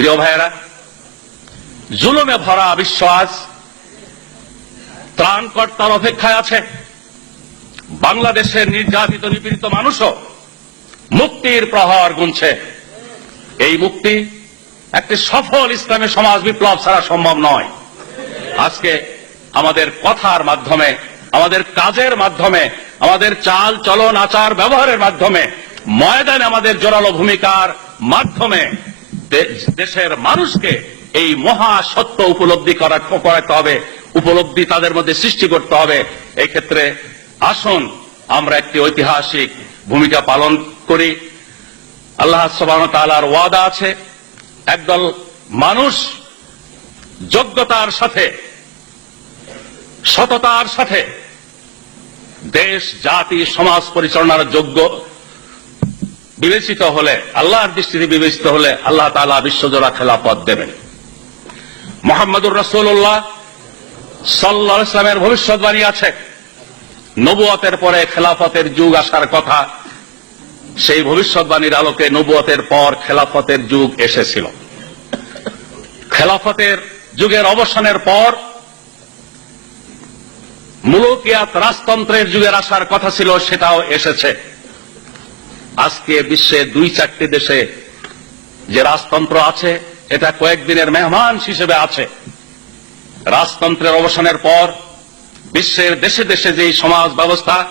প্রিয় ভাইয়েরা, জুলুমে ভরা বিশ্বাস ত্রাণকর্তার অপেক্ষায় আছে। বাংলাদেশের নির্যাতিত, নিপীড়িত মানুষও মুক্তির প্রহর গুনছে। এই মুক্তি একটি সফল ইসলামী সমাজ বিপ্লব ছাড়া সম্ভব নয়। আজকে আমাদের কথার মাধ্যমে, আমাদের কাজের মাধ্যমে, আমাদের চাল, চলন, আচার, ব্যবহারের মাধ্যমে, ময়দানে আমাদের জোরালো ভূমিকার মাধ্যমে দেশের মানুষকে এই মহা সত্য উপলব্ধি করা করাতে হবে। উপলব্ধি তাদের মধ্যে সৃষ্টি করতে হবে। এই ক্ষেত্রে আসুন, আমরা একটি ঐতিহাসিক ভূমিকা পালন করি। আল্লাহ সবান তালার ওয়াদা আছে, একদল মানুষ যোগ্যতার সাথে, সততার সাথে দেশ, জাতি, সমাজ পরিচালনার যোগ্য। বিবেচিত হলে, আল্লাহর দৃষ্টিতে বিবেচিত হলে আল্লাহ তালা বিশ্বজোড়া খেলাপথ দেবেন। মোহাম্মদুর রসুল্লাহ সাল্লাহ ইসলামের ভবিষ্যৎবাণী আছে। নবুয়তের পরে খেলাফতের যুগ আসার কথা, সেই ভবিষ্যৎবাণীর আলোকে নবুয়তের পর খেলাফতের যুগ এসেছিল। খেলাফতের যুগের অবসানের পর মুলুকিয়াত রাজতন্ত্রের যুগের আসার কথা ছিল, সেটাও এসেছে। আজকে বিশ্বে দুই চারটি দেশে যে রাজতন্ত্র আছে, এটা কয়েকদিনের মেহমান হিসেবে আছে। রাজতন্ত্রের অবসানের পর বিশ্বের দেশে দেশে যে সমাজ ব্যবস্থা,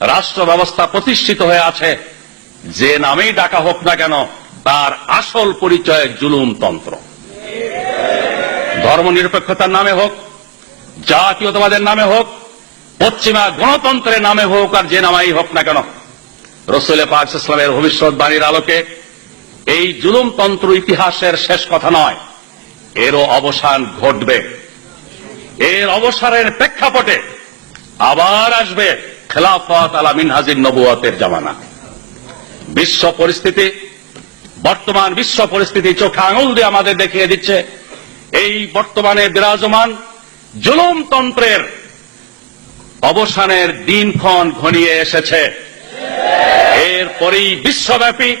রাষ্ট্র ব্যবস্থা প্রতিষ্ঠিত হয়ে আছে, যে নামেই ডাকা হোক না কেন, তার আসল পরিচয় জুলুমতন্ত্র ধর্ম নিরপেক্ষতার নামে হোক, জাতীয়তাবাদের নামে হোক, পশ্চিমা গণতন্ত্রের নামে হোক, আর যে নামাই হোক না কেন রসুল পাক ইসলামের ভবিষ্যৎবাণীর আলোকে এই জুলুমতন্ত্র ইতিহাসের শেষ কথা নয়, এরও অবসান ঘটবে। এর অবসরের প্রেক্ষাপটে আবার আসবে খেলাফত আলা মিনহাজির নবুয়তের জামানা। বিশ্ব পরিস্থিতি, বর্তমান বিশ্ব পরিস্থিতি চোখে আঙুল দিয়ে আমাদের দেখিয়ে দিচ্ছে, এই বর্তমানে বিরাজমান জুলুমতন্ত্রের অবসানের দিনক্ষণ ঘনিয়ে এসেছে। এরপরেই বিশ্বব্যাপী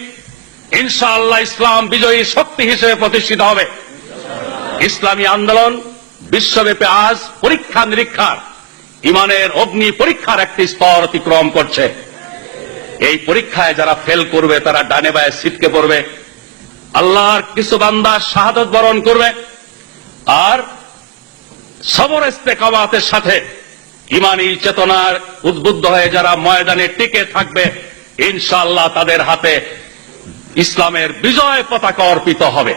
ইনশাআল্লাহ ইসলাম বিজয়ী শক্তি হিসেবে প্রতিষ্ঠিত হবে। ইসলামী আন্দোলন বিশ্বব্যাপী আজ পরীক্ষা নিরীক্ষার ইমানের অগ্নি পরীক্ষার একটি স্তর অতিক্রম করছে। এই পরীক্ষায় যারা ফেল করবে, তারা ডানে বায়ে ছিটকে পড়বে। আল্লাহর কিছু বান্দা শাহাদত বরণ করবে। আর সবর ইস্তেকামাতের সাথে ইমানি চেতনার উদ্বুদ্ধ হয়ে যারা ময়দানে টিকে থাকবে ইনশাআল্লাহ তাদের হাতে ইসলামের বিজয় পতাকা অর্পিত হবে।